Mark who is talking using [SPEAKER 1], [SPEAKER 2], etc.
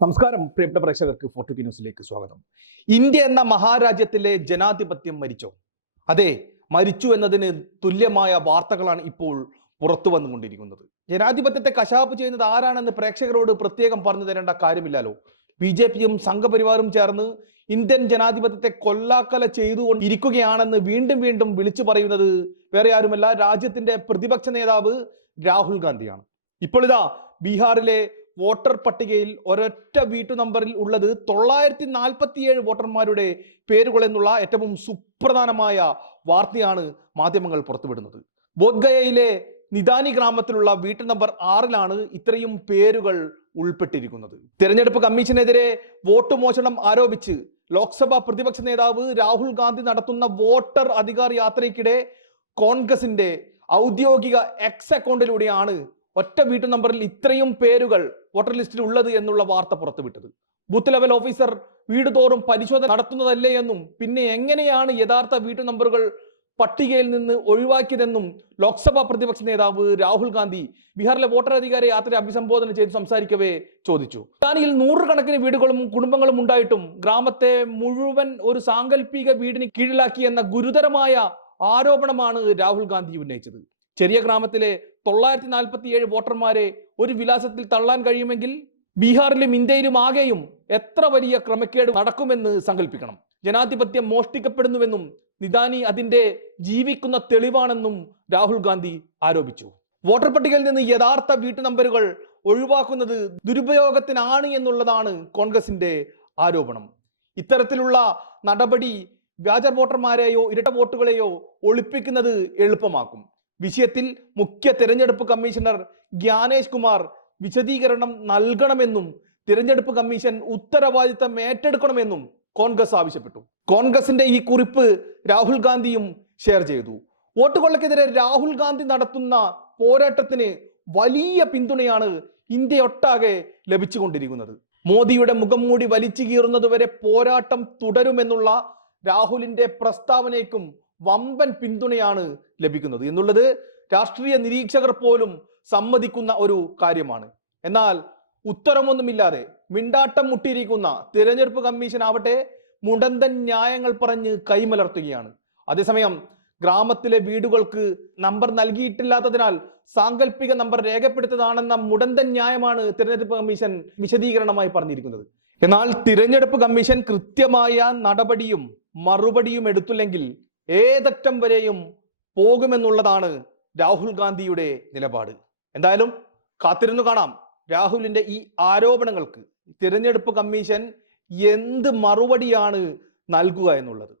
[SPEAKER 1] നമസ്കാരം പ്രിയപ്പെട്ട പ്രേക്ഷകർക്ക് ഫോർട്ടുക്കി ന്യൂസിലേക്ക് സ്വാഗതം. ഇന്ത്യ എന്ന മഹാരാജ്യത്തിലെ ജനാധിപത്യം മരിച്ചോ? അതെ മരിച്ചു എന്നതിന് തുല്യമായ വാർത്തകളാണ് ഇപ്പോൾ പുറത്തു വന്നുകൊണ്ടിരിക്കുന്നത്. ജനാധിപത്യത്തെ കശാപ്പ് ചെയ്യുന്നത് ആരാണെന്ന് പ്രേക്ഷകരോട് പ്രത്യേകം പറഞ്ഞു തരേണ്ട കാര്യമില്ലല്ലോ. ബി ജെ പിയും സംഘപരിവാറും ചേർന്ന് ഇന്ത്യൻ ജനാധിപത്യത്തെ കൊല്ലാക്കല ചെയ്തുകൊണ്ട് ഇരിക്കുകയാണെന്ന് വീണ്ടും വീണ്ടും വിളിച്ചു പറയുന്നത് വേറെ ആരുമല്ല രാജ്യത്തിന്റെ പ്രതിപക്ഷ നേതാവ് രാഹുൽ ഗാന്ധിയാണ്. ഇപ്പോൾ ഇതാ ബീഹാറിലെ വോട്ടർ പട്ടികയിൽ ഒരൊറ്റ വീട്ടു നമ്പറിൽ ഉള്ളത് തൊള്ളായിരത്തി നാൽപ്പത്തിയേഴ് വോട്ടർമാരുടെ പേരുകൾ എന്നുള്ള ഏറ്റവും സുപ്രധാനമായ വാർത്തയാണ് മാധ്യമങ്ങൾ പുറത്തുവിടുന്നത്. ബോധ്ഗയയിലെ നിദാനി ഗ്രാമത്തിലുള്ള വീട്ടു നമ്പർ ആറിലാണ് ഇത്രയും പേരുകൾ ഉൾപ്പെട്ടിരിക്കുന്നത്. തെരഞ്ഞെടുപ്പ് കമ്മീഷനെതിരെ വോട്ട് മോഷണം ആരോപിച്ച് ലോക്സഭാ പ്രതിപക്ഷ നേതാവ് രാഹുൽ ഗാന്ധി നടത്തുന്ന വോട്ടർ അധികാർ യാത്രയ്ക്കിടെ കോൺഗ്രസിന്റെ ഔദ്യോഗിക എക്സ് അക്കൗണ്ടിലൂടെയാണ് ഒറ്റ വീട്ടു നമ്പറിൽ ഇത്രയും പേരുകൾ വോട്ടർ ലിസ്റ്റിൽ ഉള്ളത് എന്നുള്ള വാർത്ത പുറത്തുവിട്ടത്. ബൂത്ത് ലെവൽ ഓഫീസർ വീട് തോറും പരിശോധന നടത്തുന്നതല്ലേ എന്നും പിന്നെ എങ്ങനെയാണ് യഥാർത്ഥ വീട്ടു നമ്പറുകൾ പട്ടികയിൽ നിന്ന് ഒഴിവാക്കിയതെന്നും ലോക്സഭാ പ്രതിപക്ഷ നേതാവ് രാഹുൽ ഗാന്ധി ബീഹാറിലെ വോട്ടർ അധികാര യാത്ര അഭിസംബോധന ചെയ്ത് സംസാരിക്കവേ ചോദിച്ചു. ധാനിയിൽ നൂറുകണക്കിന് വീടുകളും കുടുംബങ്ങളും ഉണ്ടായിട്ടും ഗ്രാമത്തെ മുഴുവൻ ഒരു സാങ്കല്പിക വീടിന് കീഴിലാക്കി എന്ന ഗുരുതരമായ ആരോപണമാണ് രാഹുൽ ഗാന്ധി ഉന്നയിച്ചത്. ചെറിയ ഗ്രാമത്തിലെ തൊള്ളായിരത്തി നാൽപ്പത്തി ഏഴ് വോട്ടർമാരെ ഒരു വിലാസത്തിൽ തള്ളാൻ കഴിയുമെങ്കിൽ ബീഹാറിലും ഇന്ത്യയിലും ആകെയും എത്ര വലിയ ക്രമക്കേട് നടക്കുമെന്ന് സങ്കല്പിക്കണം ജനാധിപത്യം മോഷ്ടിക്കപ്പെടുന്നുവെന്നും നിദാനി അതിന്റെ ജീവിക്കുന്ന തെളിവാണെന്നും രാഹുൽ ഗാന്ധി ആരോപിച്ചു. വോട്ടർ പട്ടികയിൽ നിന്ന് യഥാർത്ഥ വീട്ടു നമ്പറുകൾ ഒഴിവാക്കുന്നത് ദുരുപയോഗത്തിനാണ് എന്നുള്ളതാണ് കോൺഗ്രസിന്റെ ആരോപണം. ഇത്തരത്തിലുള്ള നടപടി വ്യാജ വോട്ടർമാരെയോ ഇരട്ട വോട്ടുകളെയോ ഒളിപ്പിക്കുന്നത് എളുപ്പമാക്കും. വിഷയത്തിൽ മുഖ്യ തെരഞ്ഞെടുപ്പ് കമ്മീഷണർ ജ്ഞാനേഷ് കുമാർ വിശദീകരണം നൽകണമെന്നും തിരഞ്ഞെടുപ്പ് കമ്മീഷൻ ഉത്തരവാദിത്തം ഏറ്റെടുക്കണമെന്നും കോൺഗ്രസ് ആവശ്യപ്പെട്ടു. കോൺഗ്രസിന്റെ ഈ കുറിപ്പ് രാഹുൽ ഗാന്ധിയും ഷെയർ ചെയ്തു. വോട്ട് കൊള്ളക്കെതിരെ രാഹുൽ ഗാന്ധി നടത്തുന്ന പോരാട്ടത്തിന് വലിയ പിന്തുണയാണ് ഇന്ത്യയൊട്ടാകെ ലഭിച്ചുകൊണ്ടിരിക്കുന്നത്. മോദിയുടെ മുഖം മൂടി വലിച്ചു കീറുന്നതുവരെ പോരാട്ടം തുടരുമെന്നുള്ള രാഹുലിന്റെ പ്രസ്താവനയ്ക്കും വമ്പൻ പിന്തുണയാണ് ലഭിക്കുന്നത്. എന്നുള്ളത് രാഷ്ട്രീയ നിരീക്ഷകർ പോലും സമ്മതിക്കുന്ന ഒരു കാര്യമാണ്. എന്നാൽ ഉത്തരമൊന്നുമില്ലാതെ മിണ്ടാട്ടം മുട്ടിയിരിക്കുന്ന തിരഞ്ഞെടുപ്പ് കമ്മീഷൻ ആവട്ടെ മുടന്തൻ ന്യായങ്ങൾ പറഞ്ഞ് കൈമലർത്തുകയാണ്. അതേസമയം ഗ്രാമത്തിലെ വീടുകൾക്ക് നമ്പർ നൽകിയിട്ടില്ലാത്തതിനാൽ സാങ്കല്പിക നമ്പർ രേഖപ്പെടുത്തതാണെന്ന മുടന്തൻ ന്യായമാണ് തിരഞ്ഞെടുപ്പ് കമ്മീഷൻ വിശദീകരണമായി പറഞ്ഞിരിക്കുന്നത്. എന്നാൽ തിരഞ്ഞെടുപ്പ് കമ്മീഷൻ കൃത്യമായ നടപടിയും മറുപടിയും എടുത്തില്ലെങ്കിൽ ഏതറ്റം വരെയും പോകുമെന്നുള്ളതാണ് രാഹുൽ ഗാന്ധിയുടെ നിലപാട്. എന്തായാലും കാത്തിരുന്നു കാണാം. രാഹുലിന്റെ ഈ ആരോപണങ്ങൾക്ക് തിരഞ്ഞെടുപ്പ് കമ്മീഷൻ എന്ത് മറുപടിയാണ് നൽകുക എന്നുള്ളത്.